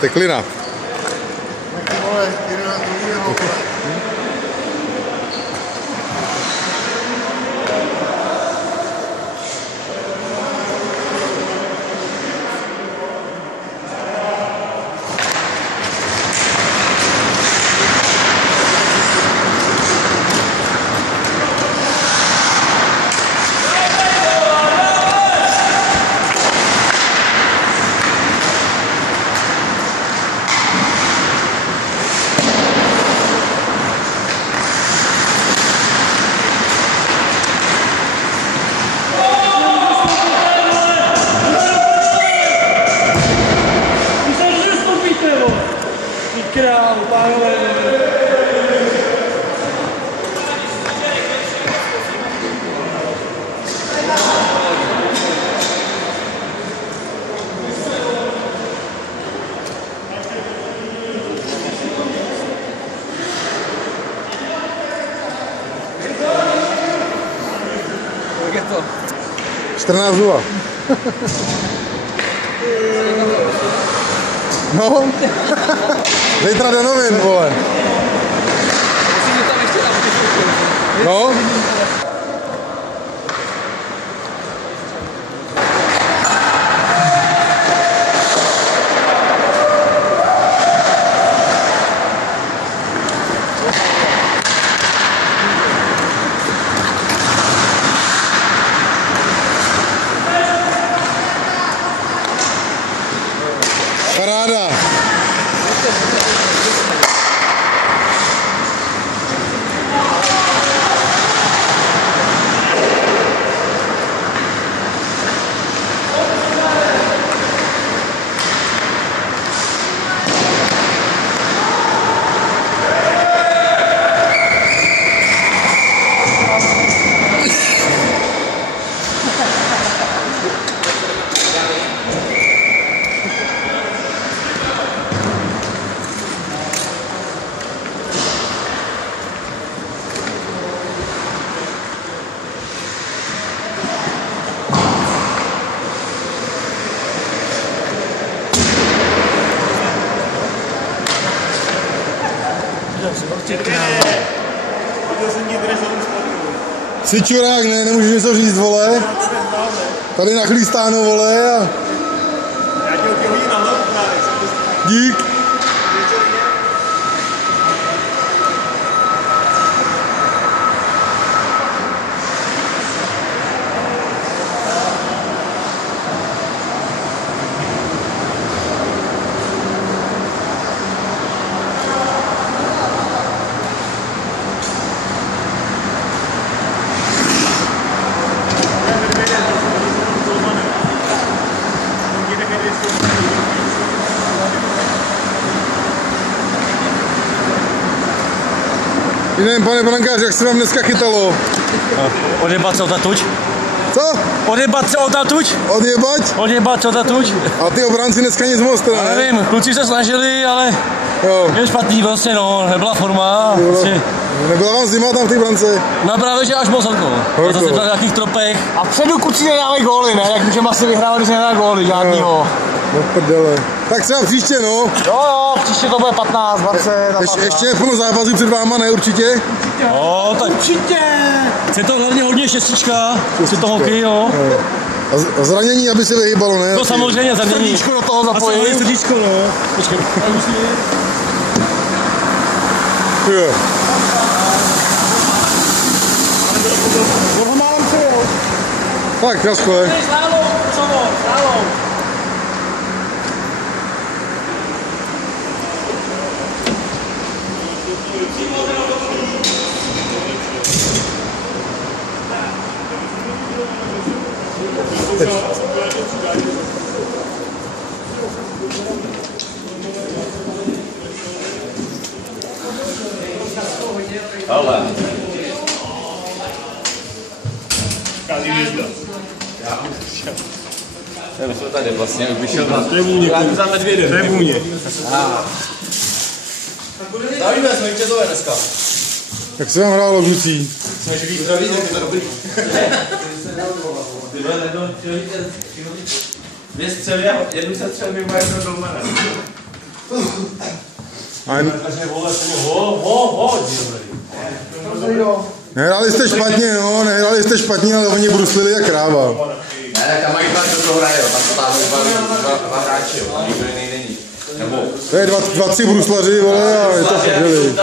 Steklina. Jak je to? 14:0. No, zítra do novin, vole. No. Paráda. Jsi čurák, ne? Nemůžeš něco říct, vole? Tady nachlístáno, vole, a... Já tě hodím na hlavu právě. Dík. Nevím, pane brankář, jak se vám dneska chytalo? Odjebat se odtatuť. Co? Odjebat se odtatuť. Odjebať? Odjebat se odtatuť. A ty obránci dneska nic moc, teda, ne? Nevím, kluci se snažili, ale jo. je špatný prostě, no, nebyla forma. Prostě. Nebyla vám zima tam v té brance? No právě, že až moc horko. A zase na nějakých tropech. A předu kluci nedávají góly, ne? Jak můžeme asi vyhrávat, když nedá góly, žádnýho. No prdele. Tak třeba příště, no. Jo, příště to bude 15, 20. Ještě plno zápasů před váma, ne určitě? Jo, tak určitě. Chce to hlavně hodně šestička, chce to hokej, jo. A zranění, aby se vyhýbalo, ne? To samozřejmě zranění. Srdíčko do toho zapojit. Asi srdíčko, no. Počkej. Jo. Ono málem se, jo. Tak, naschle. Slávou, co no, slávou. Ale. Kází hvězda. My jsme tady vlastně vyšel na... To je vůně. Za medvědem. To je vůně. Zdravíme, jsme vítězové dneska. Jak se vám hrálo, kluci? Jsme živí zdraví, tak je to dobrý. Dvě střely a jednu se střel mimo jedno dolmana. Nehráli jste špatně, no, nehráli jste špatně, ale oni bruslili jak kráva. Ne, tam mají dva, kdo to hraje, tam stáhnou dva hráči, nikdo jiný není. Nebo... To je dva, tři bruslaři, vole, a je to chvíli.